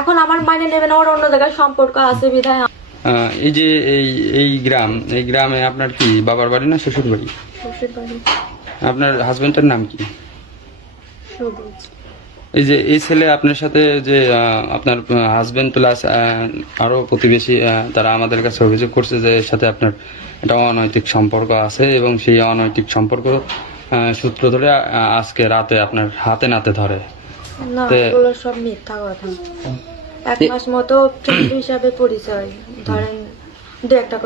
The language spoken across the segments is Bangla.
এখন আমার মাইনে নেবে না, ওর অন্য জায়গায় সম্পর্ক আছে বিধায়। এই যে এই গ্রামে আপনার কি বাবার বাড়ি না শ্বশুর বাড়ি? শ্বশুর বাড়ি। আপনার হাজবেন্ডের নাম কি? সবুজ। এই যে এই ছেলে আপনার সাথে যে আপনার হাজবেন্ড প্লাস আরো প্রতিবেশী তারা আমাদের কাছে অভিযোগ করছে যে এর সাথে আপনার একটা অনৈতিক সম্পর্ক আছে এবং সেই অনৈতিক সম্পর্ক সূত্র ধরে আজকে রাতে আপনার হাতে নাতে ধরে। না, এগুলো সব মিথ্যা কথা। 1 মাস মতো ফ্রেন্ড হিসাবে পরিচয়, ধরেন 2-একটা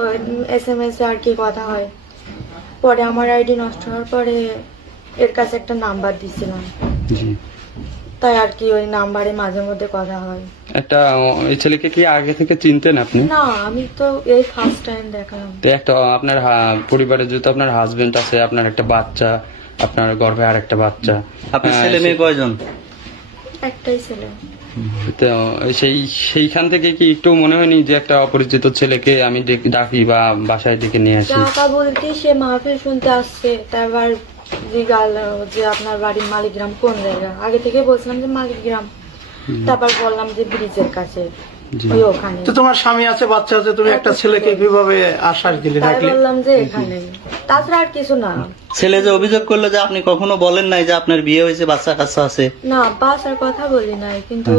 SMS আর কি কথা হয়। পরে আমার আইডি নষ্ট হওয়ার পরে এর কাছে একটা নাম্বার দিয়েছিলাম, জি, তাই আর কি ওই নাম্বারে মাঝে মধ্যে কথা হয়। একটা এই ছেলেকে কি আগে থেকে চিনতেন আপনি? না, আমি তো এই ফার্স্ট টাইম দেখলাম। তো একটা আপনার পরিবারে যেহেতু আপনার হাজবেন্ড আছে, আপনার একটা বাচ্চা, আপনার গর্ভে আর একটা বাচ্চা, আপনার ছেলে মেয়ে কয়জন? একটাই ছেলে। তো সেইখান থেকে কি একটু মনে হয়নি যে একটা অপরিচিত ছেলেকে আমি ডাকি বা বাসায় ডেকে নিয়ে আসি? টাকা বলতে সে মাহফিল শুনতে আসছে, তারপর যে আপনার বাড়ির মালিগ্রাম কোন জায়গা, আগে থেকে বলছিলাম যে মালিগ্রাম, তারপর বললাম যে ব্রিজের কাছে ওই ওখানে। তো তোমার স্বামী আছে, বাচ্চা আছে, তুমি একটা ছেলেকে কিভাবে আশ্বাস দিলে, তাই ডাকলে? বললাম যে এখানে, তাছাড়া আর কিছু না। ছেলে যে অভিযোগ করলো যে আপনি কখনো বলেন নাই যে আপনার বিয়ে হয়েছে, বাচ্চা কাচ্চা আছে? না, বাসার কথা বলি নাই, কিন্তু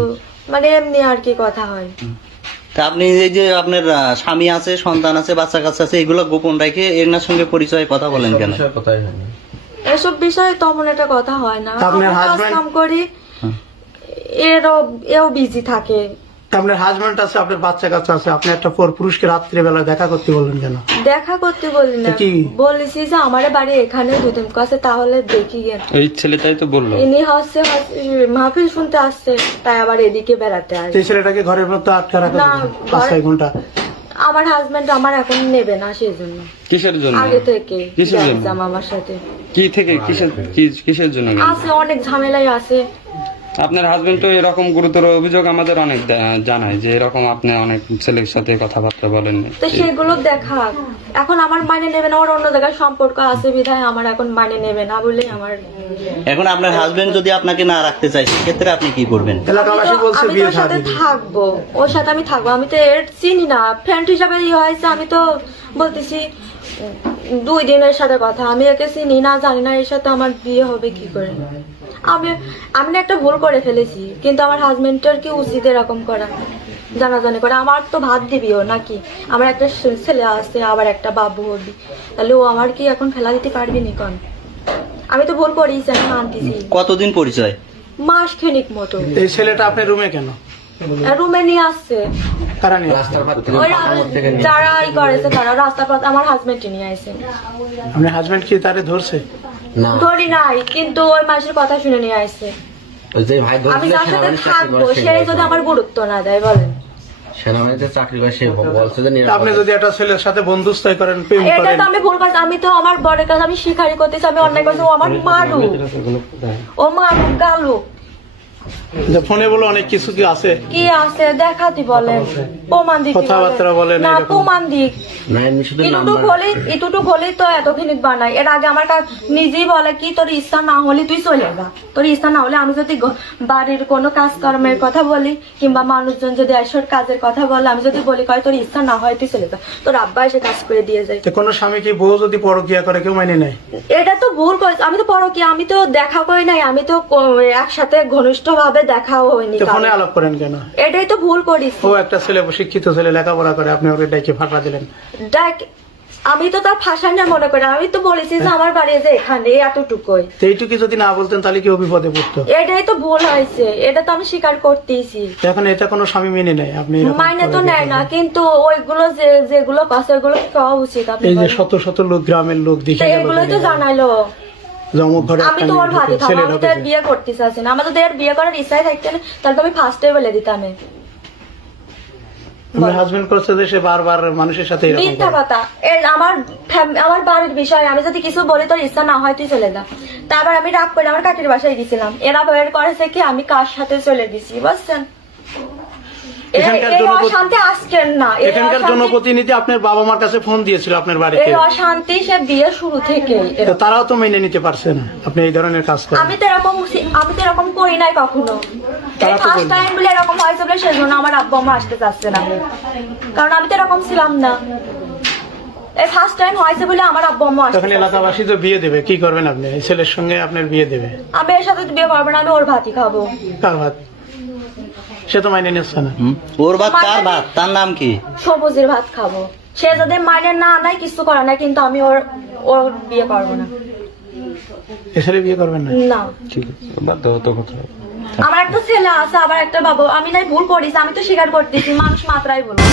মানে এমনি আর কি কথা হয়। তা আপনি এই যে আপনার স্বামী আছে, সন্তান আছে, বাচ্চা কাচ্চা আছে, এগুলো গোপন রেখে এনার সঙ্গে পরিচয় কথা বলেন কেন? এসব বিষয়ে তেমন একটা কথা হয় না। আপনার আমরা কাজ husband- কাম করি, এও বিজি থাকে। আপনার হাজবেন্ড আছে, আপনার বাচ্চা কাচ্চা আছে, আপনি একটা পুরুষকে রাত্রিবেলা দেখা করতে বললেন কেন? দেখা করতে বলি না, কি? বলেছি যে আমার বাড়ি এখানে দুদিন কাছে, তাহলে দেখি গেন। এই ছেলেটাই তো বললো ইনি হচ্ছে মাহফিল শুনতে আসছে, তাই আবার এদিকে বেড়াতে আসে। এই ছেলেটাকে ঘরের মধ্যে আটকে রাখা না, 5-6 ঘন্টা। আমার হাজবেন্ড আমার এখন নেবে না, সেই জন্য কিসের জন্য? আগে থেকে কিসের জন্য? যাম আমার সাথে কি থেকে কিসের জন্য গেল? আছে, অনেক ঝামেলাই আছে। আপনার হাজবেন্ড তো এরকম গুরুতর অভিযোগ আমাদের অনেক জানায় যে এরকম আপনি অনেক ছেলের সাথে কথাবার্তা বলেন। তো সেগুলো দেখা, এখন আমার মাইনে নেবে না, ওর অন্য জায়গায় সম্পর্ক আছে বিধায় আমার এখন মাইনে নেবে না বলে আমার। এখন আপনার হাজবেন্ড যদি আপনাকে না রাখতে চায়, সেক্ষেত্রে আপনি কি করবেন? এলাকাবাসী বলছে আমি তো বিয়ে ওর সাথে শাদী। থাকবো, ওর সাথে আমি থাকবো, আমি তো এর চিনি না, ফ্রেন্ড হিসাবে হয়েছে। আমি তো বলতেছি 2 দিনের সাথে কথা, আমি একে চিনি না, জানি না, এর সাথে আমার বিয়ে হবে কি করে? আমি না একটা ভুল করে ফেলেছি, কিন্তু আমার হাজবেন্ডের কি উচিত এরকম করা, জানাজানি করে? আমার তো ভাত দিবিও নাকি? আমার একটা ছেলে আছে, আবার একটা বাবু হবি, তাহলে ও আমার কি এখন ফেলা দিতে পারবি নি? কোন আমি তো ভুল করেছি, আমি মানতেছি। কতদিন পরিচয়? মাস খানিক মতো। এই ছেলেটা আপনার রুমে কেন? রুমে নিয়ে আসছে কারা নিয়ে? ওই যারা ই করেছে, তারা রাস্তার পথ আমার হাজবেন্ড নিয়ে আসে। আপনার হাজবেন্ড কি তারে ধরছে? ধরি নাই, কিন্তু ওই মাসের কথা শুনে নিয়ে আসছে। আমি যার সাথে থাকবো সেই যদি আমার গুরুত্ব না দেয়, বলেন? সেনাবাহিনীতে চাকরি করে সে বলছে যে আপনি যদি একটা ছেলের সাথে বন্ধুস্থায় করেন, প্রেম এটা করেন, তো আমি ভুল করছি। আমি তো আমার বড়ের কাছে আমি স্বীকারই করতেছি, আমি অন্যায় করছি। ও আমার মারু, ও মারু গালু, যে ফোনে বলে অনেক কিছু কি আছে, কি আছে দেখাতি বলেন, প্রমাণ দিক কথাবার্তা বলেন না, এরকম। প্রমাণ দিক। না এমনি শুধু এতটুকু হলেই তো এতখানি বানাই। এর আগে আমার নিজেই বলে কি, তোর ইচ্ছা না হলে তুই চলে যা, তোর ইচ্ছা না হলে। আমি যদি বাড়ির কোনো কাজকর্মের কথা বলি, কিংবা মানুষজন যদি এসব কাজের কথা বলে, আমি যদি বলি কয় তোর ইচ্ছা না হয় তুই চলে যা, তোর আব্বা এসে কাজ করে দিয়ে যায়। তো কোনো স্বামী কি বউ যদি পরকিয়া করে কেউ মানে নেয়? এটা তো ভুল করেছে। আমি তো পরকীয়া, আমি তো দেখা করি নাই, আমি তো একসাথে ঘনিষ্ঠ ভাবে দেখাও হয়নি। তো ফোনে আলাপ করেন কেন? এটাই তো ভুল করিস। ও একটা ছেলে, শিক্ষিত ছেলে, লেখাপড়া করে, আপনি ওকে ডাইকে ফাঁকা দিলেন। দেখ, আমি তো তার ফাঁসাই না মনে করি। আমি তো বলেছি যে আমার বাড়ি যে এখানে এতটুকুই। তো এইটুকু যদি না বলতেন তাহলে কি বিপদে পড়তো? এটাই তো ভুল হয়েছে, এটা তো আমি স্বীকার করতেইছি। তো এখন এটা কোনো স্বামী মেনে নেয়? আপনি এরকম মাইনে তো করেন নেয় কেন? না, কিন্তু ওইগুলো যেগুলো কাছে ওগুলো পাওয়া উচিত। আপনি এই যে বলেন। শত শত লোক, গ্রামের লোক দেখে তো গেল, এগুলোই তো জানাইলো। জমক ঘরে আমি একটা তো ওর মেয়ে ভাবি ঢুকে, থাকবো, ছেলে আমি তো ঢুকেছে। এর বিয়ে করতে চাচ্ছি না। আমার যদি এর বিয়ে করার ইচ্ছাই থাকতে না, তাহলে তো আমি ফার্স্টে বলে দিতাম। আমার হাজবেন্ড করছে যে সে বারবার মানুষের সাথে এরকম মিথ্যা করে। কথা। আমার বাড়ির বিষয় আমি যদি কিছু বলি তোর ইচ্ছা না হয় তুই চলে যা। তারপর আমি রাগ করে আমার কাকির বাসায় গেছিলাম। এরা বের করেছে কি আমি কার সাথে চলে গেছি, বুঝছেন? এখানকার এই জনপ্রতি- অশান্তি আজকের না, এই এখানকার অশান্তি- জনপ্রতিনিধি আপনার বাবা মার কাছে ফোন দিয়েছিল আপনার বাড়িতে, এই অশান্তি সে বিয়ে শুরু থেকেই তো এরকম। তারাও তো মেনে নিতে পারছে না আপনি এই ধরনের কাজ করেন। আমি তো এরকম করি নাই কখনো। তারা তো ফার্স্ট বলবে। টাইম বলে এরকম হয়েছে বলে সেজন্য আমার আব্বু আম্মা আসতে চাচ্ছে না, কারণ আমি তো এরকম ছিলাম না। এই ফার্স্ট টাইম হয়েছে বলে আমার আব্বু আম্মা আসতে তখন চাচ্ছে না। এলাকাবাসী তো বিয়ে দেবে, কি করবেন আপনি? এই ছেলের সঙ্গে আপনার বিয়ে দেবে, আমি এর সাথে বিয়ে করবো না, আমি ওর ভাতই খাবো। কার ভাত? সে তো মাইনে নিচ্ছে না। ওর ভাত কার ভাত? তার নাম কি? সবুজের ভাত খাবো। সে যদি মাইনে না নাই কিছু করে না, কিন্তু আমি ওর বিয়ে করবো না। এ ছেলে বিয়ে করবেন না? না, ঠিক আছে, বাধ্য হতে কথা। আমার একটা ছেলে আছে, আবার একটা বাবু। আমি নাই ভুল করিস, আমি তো স্বীকার করতেছি, মানুষ মাত্রাই বলবো।